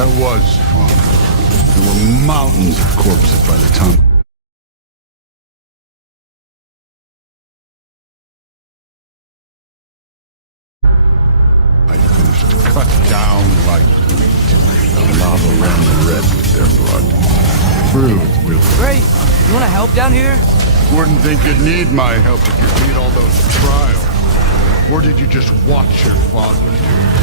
That was fun. There were mountains of corpses by the time. I finished cut down like wheat. The lava ran the red with their blood. Truth will. Great. You want to help down here? Wouldn't think you'd need my help if you beat all those trials. Or did you just watch your father do it?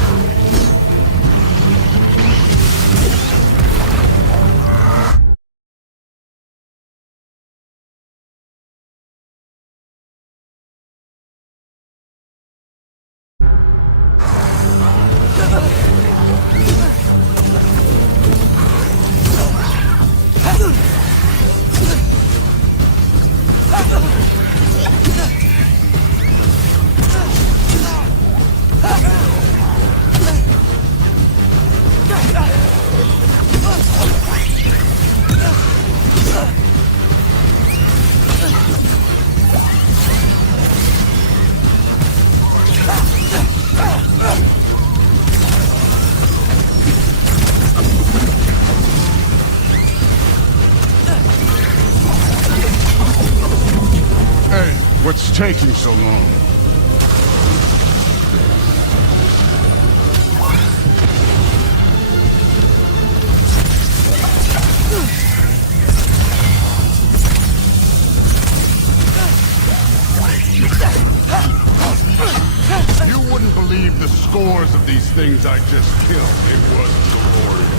What's taking so long? You wouldn't believe the scores of these things I just killed. It was glorious.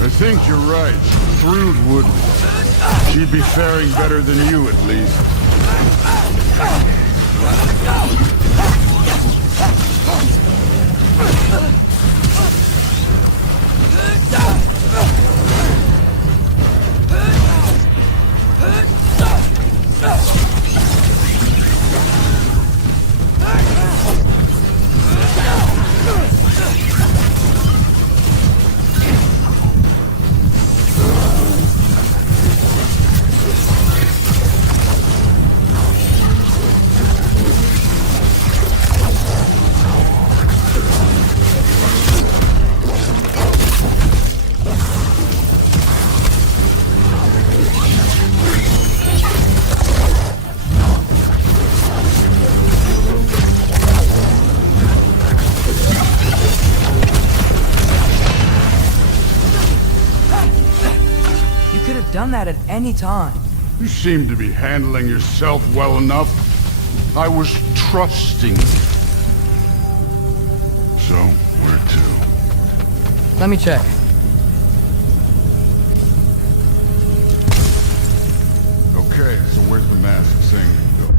I think you're right. Thrud would. She'd be faring better than you, at least. Done that at any time. You seem to be handling yourself well enough. I was trusting you. So, where to? Let me check. Okay, so where's the masked singer go?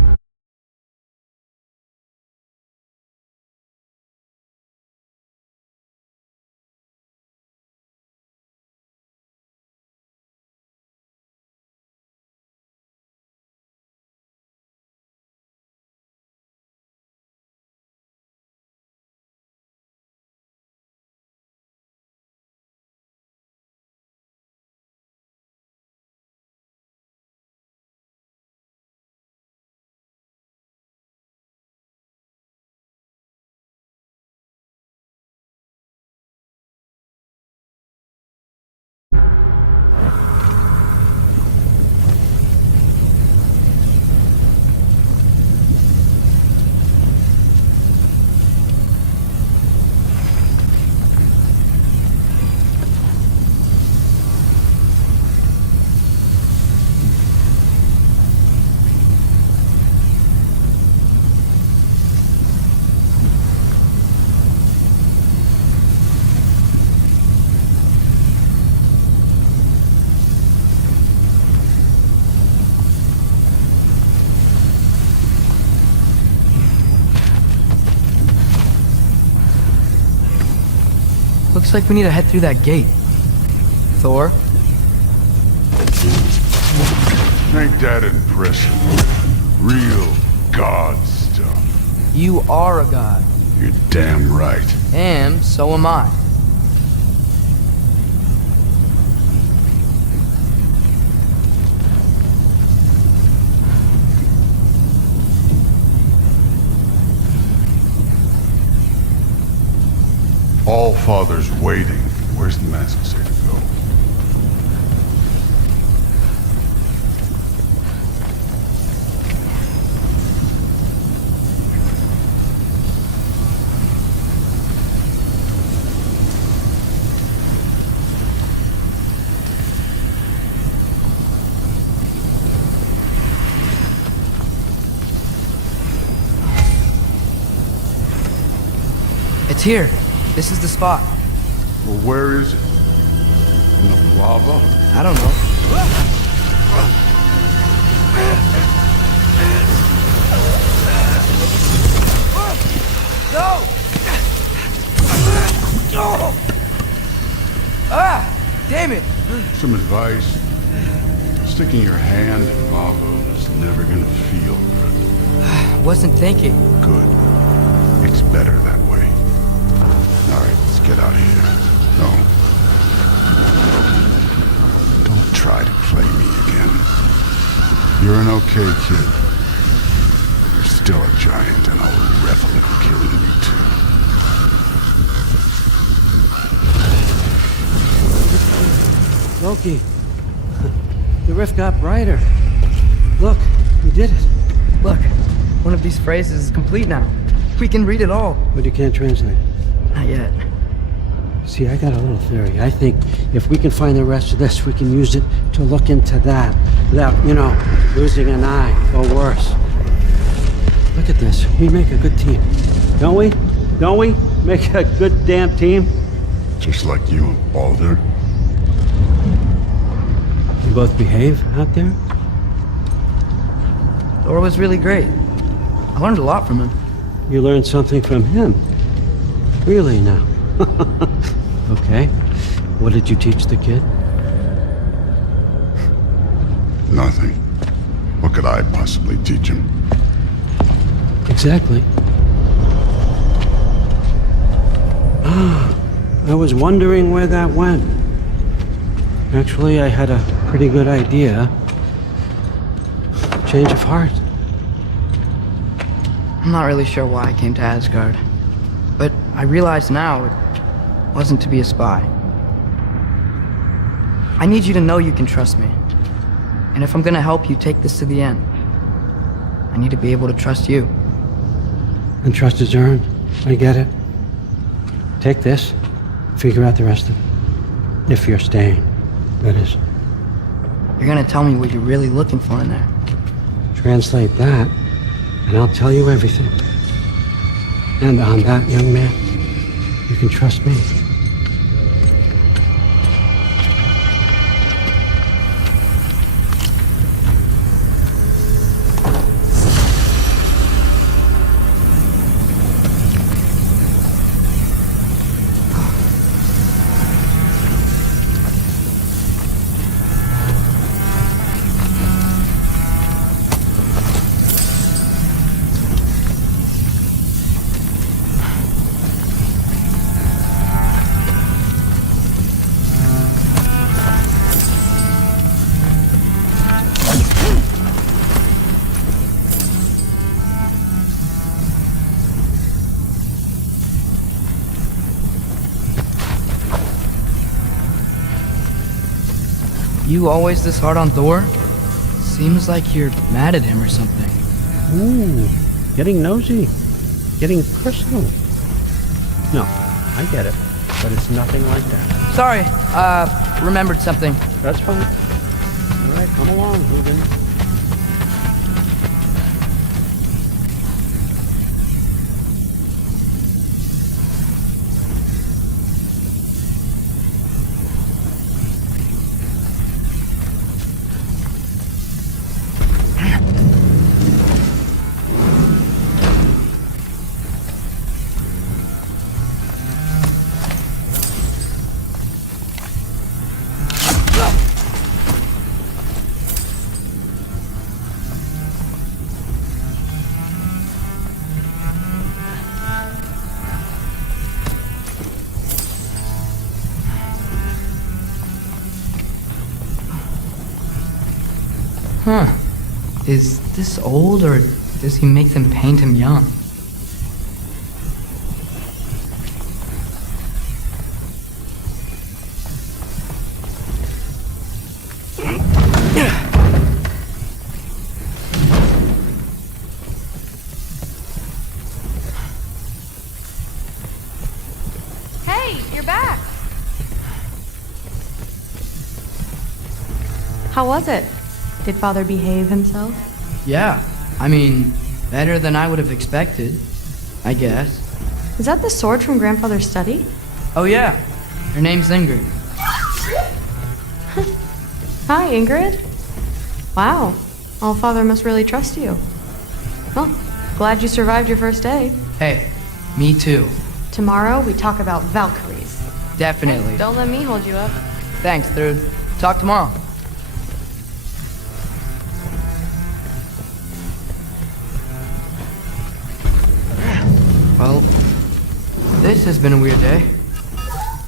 Looks like we need to head through that gate. Thor? Ain't that impressive? Real god stuff. You are a god. You're damn right. And so am I. All Father's waiting. Where's the mask say to go? It's here. This is the spot. Well, where is it? In the lava? I don't know. No! Ah! Damn it! Some advice. Sticking your hand in lava is never gonna feel good. Wasn't thinking. Good. It's better that way. Alright, let's get out of here. No. Don't try to play me again. You're an okay kid. You're still a giant, and I'll revel in killing you too. Loki, the rift got brighter. Look, we did it. Look, one of these phrases is complete now. We can read it all. But you can't translate. Not yet. See, I got a little theory. I think if we can find the rest of this, we can use it to look into that without, losing an eye or worse. Look at this. We make a good team. Don't we? Don't we? Make a good damn team? Just like you and Baldur. You both behave out there? Thor was really great. I learned a lot from him. You learned something from him? Really now? Okay. What did you teach the kid? Nothing. What could I possibly teach him? Exactly. I was wondering where that went. Actually, I had a pretty good idea. Change of heart. I'm not really sure why I came to Asgard. But I realize now it wasn't to be a spy. I need you to know you can trust me. And if I'm gonna help you take this to the end, I need to be able to trust you. And trust is earned. I get it. Take this. Figure out the rest of it. If you're staying, that is. You're gonna tell me what you're really looking for in there. Translate that, and I'll tell you everything. And on that, young man, you can trust me. You always this hard on Thor? Seems like you're mad at him or something. Ooh, getting nosy. Getting personal. No, I get it. But it's nothing like that. Sorry, remembered something. That's fine. All right, come along, Ruben. Huh. Is this old, or does he make them paint him young? How was it? Did Father behave himself? Yeah, I mean, better than I would have expected, I guess. Is that the sword from Grandfather's study? Oh yeah, her name's Ingrid. Hi, Ingrid. Wow, Allfather must really trust you. Well, glad you survived your first day. Hey, me too. Tomorrow we talk about Valkyries. Definitely. Don't let me hold you up. Thanks, dude. Talk tomorrow. Well, this has been a weird day.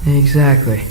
Exactly.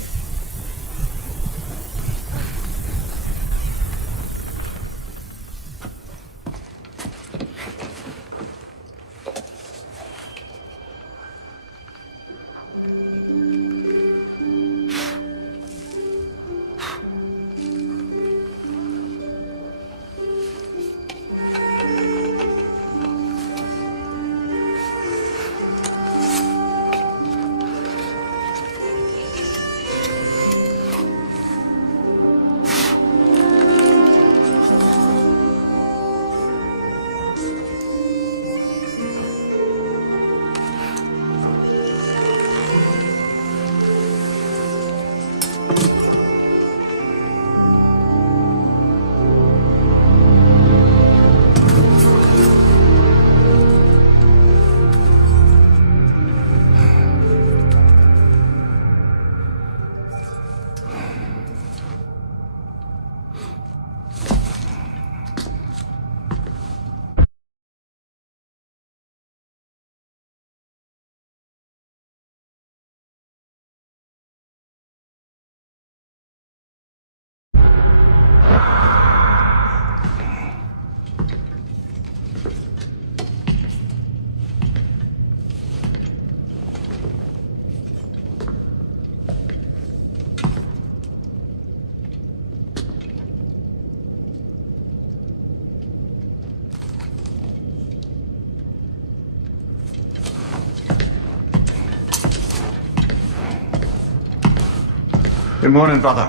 Good morning, brother.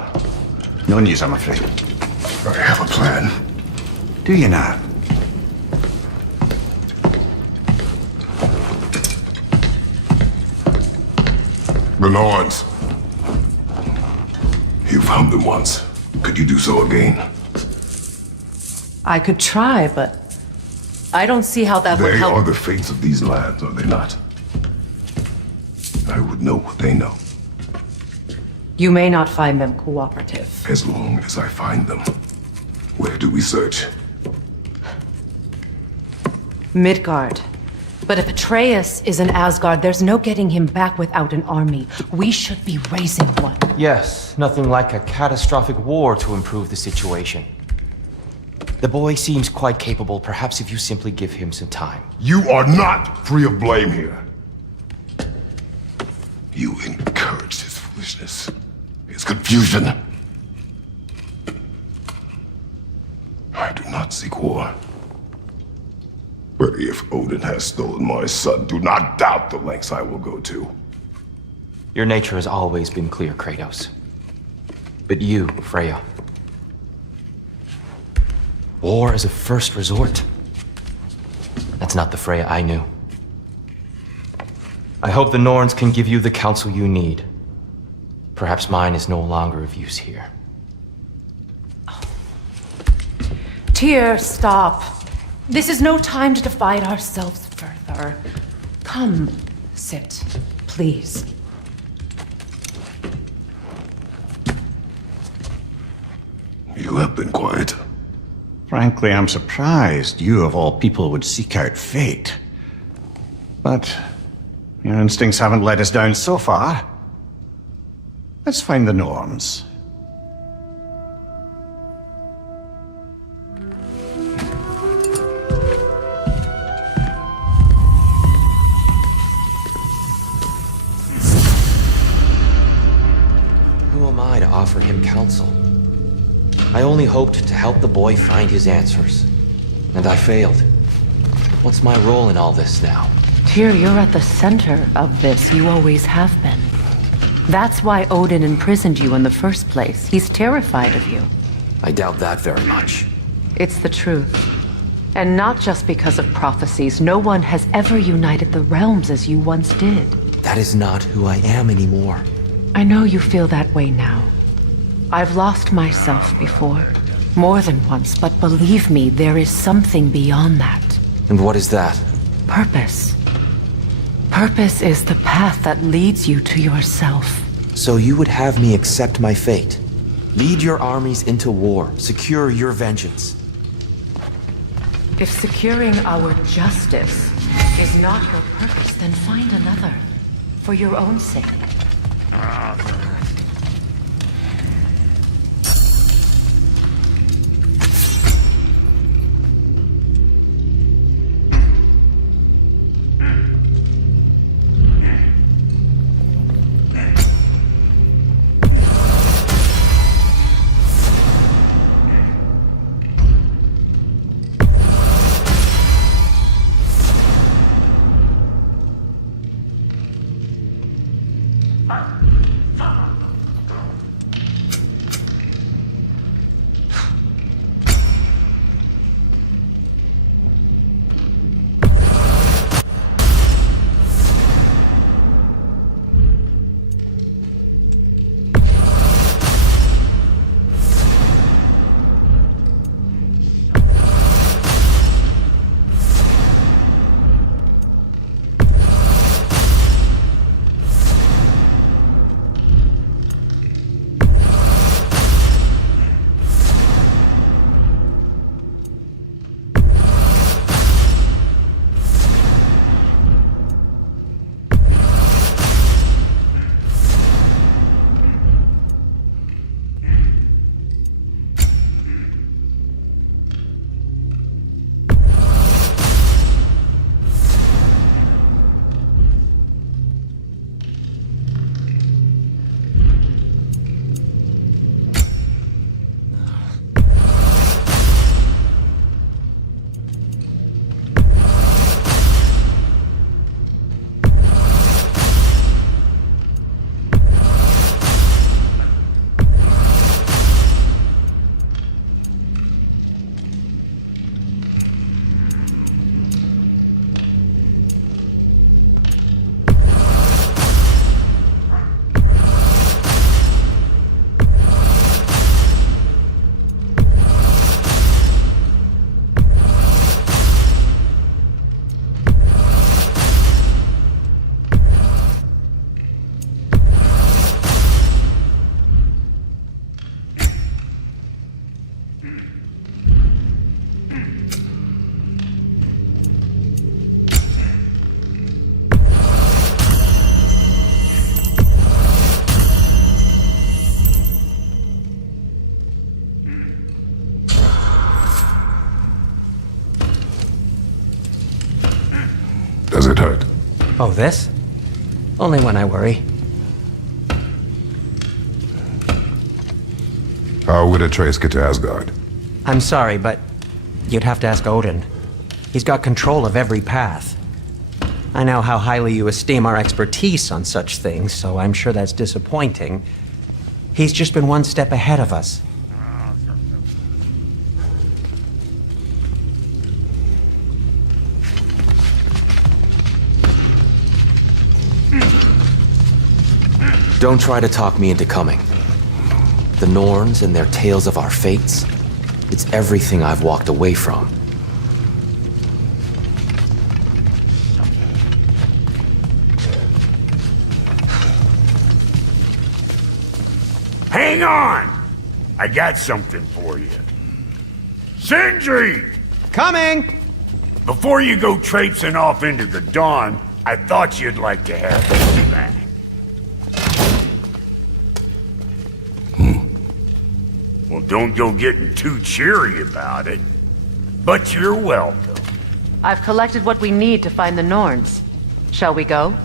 No news, I'm afraid. I have a plan. Do you now? The Norns. You found them once. Could you do so again? I could try, but I don't see how that would They help. are the fates of these lands, are they not? I would know what they know, You may not find them cooperative. as long as I find them. Where do we search? Midgard. But if Atreus is in Asgard, there's no getting him back without an army. We should be raising one. Yes, nothing like a catastrophic war to improve the situation. The boy seems quite capable, perhaps if you simply give him some time. You are not free of blame here. You encouraged his foolishness, his confusion. I do not seek war. But if Odin has stolen my son, do not doubt the lengths I will go to. Your nature has always been clear, Kratos. But you, Freya. War as a first resort. That's not the Freya I knew. I hope the Norns can give you the counsel you need. Perhaps mine is no longer of use here. Tyr, stop. This is no time to divide ourselves further. Come, sit, please. You have been quiet. Frankly, I'm surprised you of all people would seek out fate. But your instincts haven't let us down so far. Let's find the Norns. Who am I to offer him counsel? I only hoped to help the boy find his answers. And I failed. What's my role in all this now? Tyr, you're at the center of this. You always have been. That's why Odin imprisoned you in the first place. He's terrified of you. I doubt that very much. It's the truth. And not just because of prophecies. No one has ever united the realms as you once did. That is not who I am anymore. I know you feel that way now. I've lost myself before. More than once, but believe me, there is something beyond that. And what is that? Purpose. Purpose is the path that leads you to yourself. So you would have me accept my fate? Lead your armies into war, secure your vengeance. If securing our justice is not your purpose, then find another. For your own sake. Does it hurt? Oh, this? Only when I worry. How would Atreus get to Asgard? I'm sorry, but you'd have to ask Odin. He's got control of every path. I know how highly you esteem our expertise on such things, so I'm sure that's disappointing. He's just been one step ahead of us. Don't try to talk me into coming. The Norns and their tales of our fates, it's everything I've walked away from. Hang on! I got something for you. Sindri! Coming! Before you go traipsing off into the dawn, I thought you'd like to have this back. Well, don't go getting too cheery about it. But you're welcome. I've collected what we need to find the Norns. Shall we go?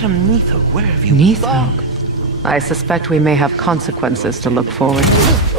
Madam Neathog, where have you Neathog? I suspect we may have consequences to look forward to.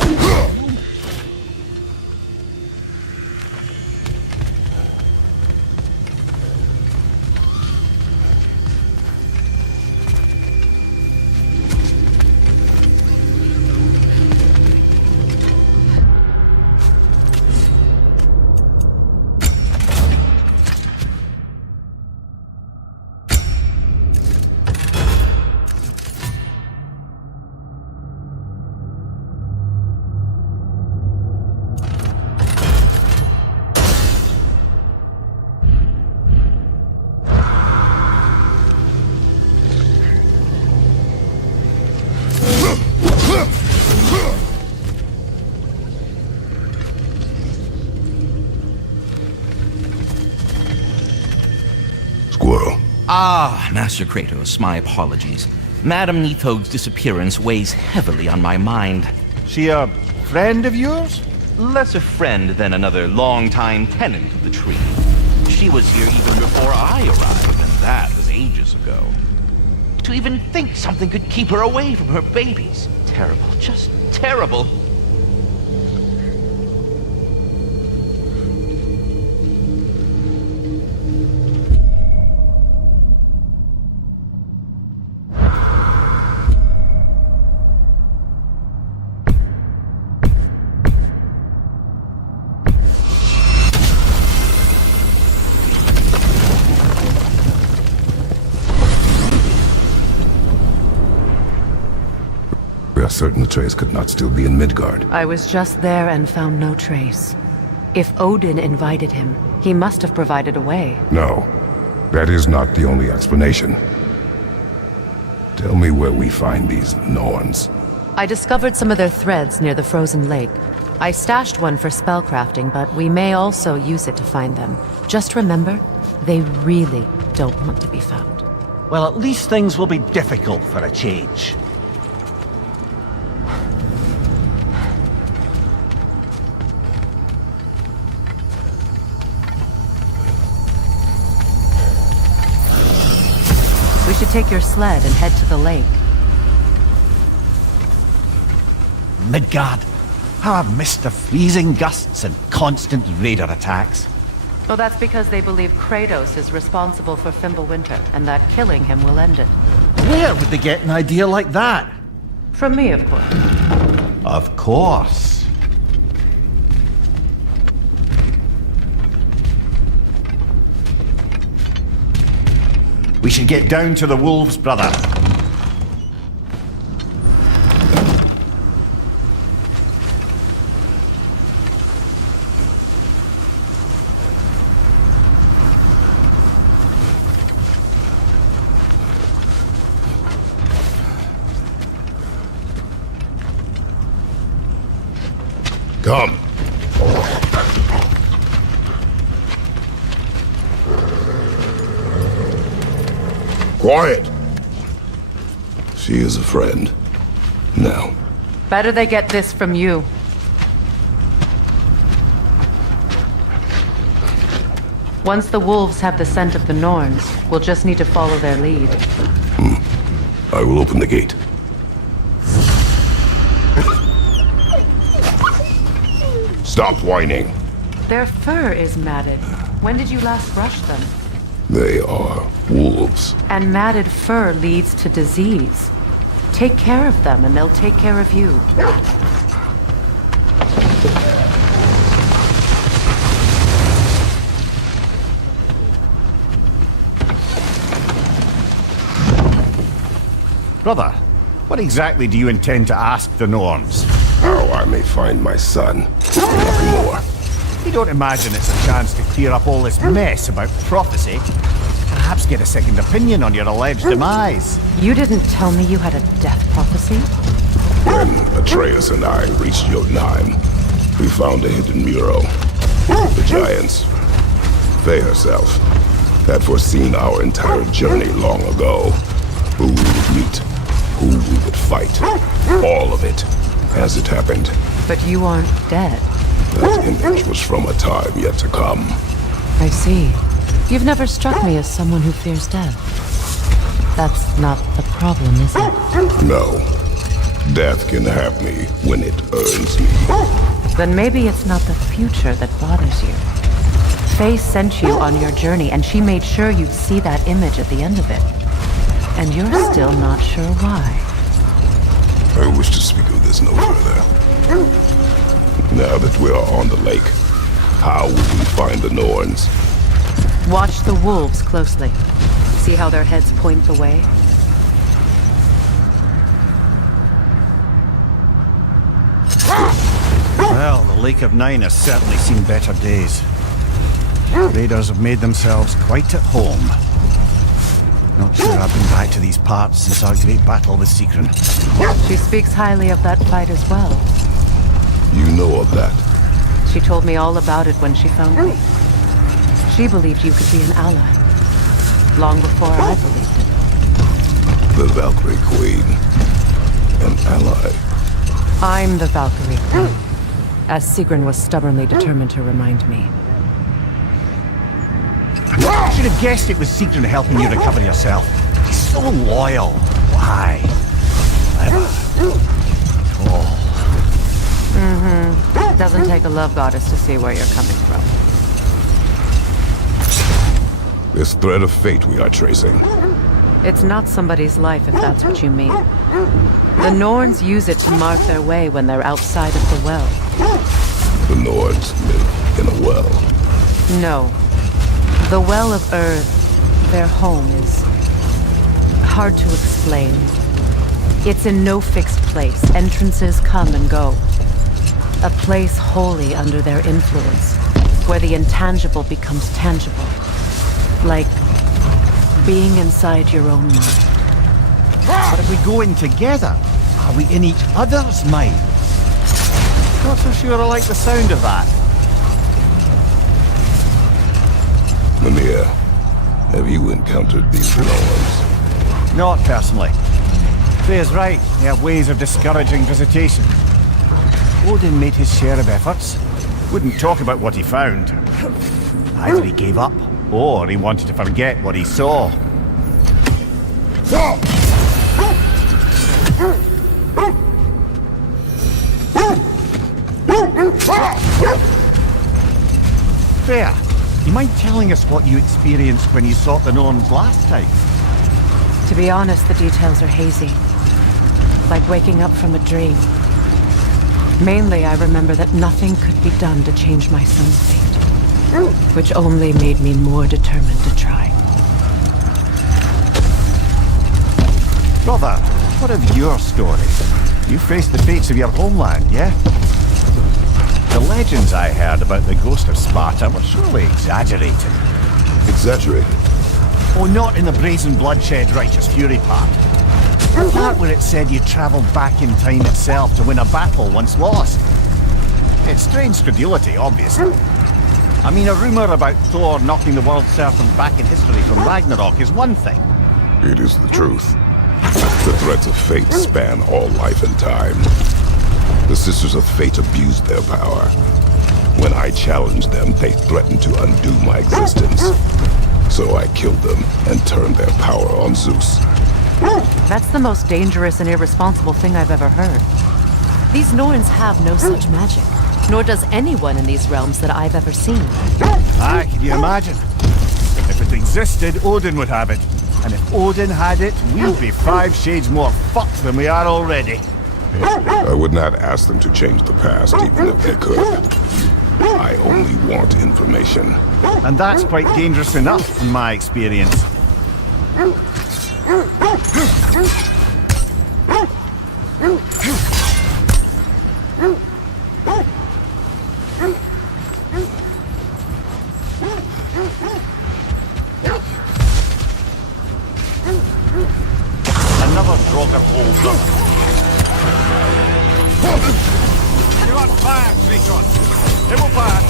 Master Kratos, my apologies. Madam Neathog's disappearance weighs heavily on my mind. She a friend of yours? Less a friend than another long-time tenant of the tree. She was here even before I arrived, and that was ages ago. To even think something could keep her away from her babies. Terrible, just terrible. We are certain Atreus could not still be in Midgard. I was just there and found no trace. If Odin invited him, he must have provided a way. No, that is not the only explanation. Tell me where we find these Norns. I discovered some of their threads near the frozen lake. I stashed one for spellcrafting, but we may also use it to find them. Just remember, they really don't want to be found. Well, at least things will be difficult for a change. We should take your sled and head to the lake. Midgard. How I've missed the freezing gusts and constant raider attacks. Well, that's because they believe Kratos is responsible for Fimbulwinter, and that killing him will end it. Where would they get an idea like that? From me, of course. Of course. We should get down to the wolves, brother. Come. Quiet. She is a friend. Now. Better they get this from you. Once the wolves have the scent of the Norns, we'll just need to follow their lead. I will open the gate. Stop whining. Their fur is matted. When did you last brush them? They are wolves. And matted fur leads to disease. Take care of them and they'll take care of you. Brother, what exactly do you intend to ask the Norns? How I may find my son. Nothing more. You don't imagine it's a chance to clear up all this mess about prophecy? Perhaps get a second opinion on your alleged demise. You didn't tell me you had a death prophecy? When Atreus and I reached Jotunheim, we found a hidden mural. The giants, Faye herself, had foreseen our entire journey long ago. Who we would meet, who we would fight. All of it, as it happened. But you aren't dead. That image was from a time yet to come. I see. You've never struck me as someone who fears death. That's not the problem, is it? No. Death can have me when it earns me. Then maybe it's not the future that bothers you. Faye sent you on your journey, and she made sure you'd see that image at the end of it. And you're still not sure why. I wish to speak of this no further. Now that we are on the lake, how will we find the Norns? Watch the wolves closely. See how their heads point the way? Well, the Lake of Nine has certainly seen better days. Raiders have made themselves quite at home. Not sure I've been back to these parts since our great battle with Sigrun. She speaks highly of that fight as well. You know of that? She told me all about it when she found me. She believed you could be an ally. Long before I believed it. The Valkyrie Queen. An ally. I'm the Valkyrie Queen, as Sigrun was stubbornly determined to remind me. I should have guessed it was Sigrun helping you recover yourself. He's so loyal. Why? Clever. Tall. Doesn't take a love goddess to see where you're coming from. This thread of fate we are tracing. It's not somebody's life, if that's what you mean. The Norns use it to mark their way when they're outside of the well. The Nords live in a well. No. The Well of Earth, their home, is hard to explain. It's in no fixed place. Entrances come and go. A place wholly under their influence, where the intangible becomes tangible. Like being inside your own mind. But if we go in together, are we in each other's mind? Not so sure I like the sound of that. Mimir, have you encountered these Norns? Not personally. Faye's right, they have ways of discouraging visitation. Odin made his share of efforts. Wouldn't talk about what he found. Either he gave up, or he wanted to forget what he saw. Faye, you mind telling us what you experienced when you sought the Norns last time? To be honest, the details are hazy. Like waking up from a dream. Mainly, I remember that nothing could be done to change my son's fate. Which only made me more determined to try. Brother, what of your story? You faced the fates of your homeland, yeah? The legends I heard about the ghost of Sparta were surely exaggerated. Exaggerated? Oh, not in the brazen bloodshed righteous fury part. The part where it said you travelled back in time itself to win a battle once lost. It's strange credulity, obviously. I mean, a rumour about Thor knocking the world serpent back in history from Ragnarok is one thing. It is the truth. The threads of fate span all life and time. The Sisters of Fate abused their power. When I challenged them, they threatened to undo my existence. So I killed them and turned their power on Zeus. That's the most dangerous and irresponsible thing I've ever heard. These Norns have no such magic, nor does anyone in these realms that I've ever seen. Ah, can you imagine? If it existed, Odin would have it. And if Odin had it, we'd be 5 shades more fucked than we are already. I would not ask them to change the past, even if they could. I only want information. And that's quite dangerous enough, in my experience. Another Draugr holds up. You're on fire, Kratos! They will fire!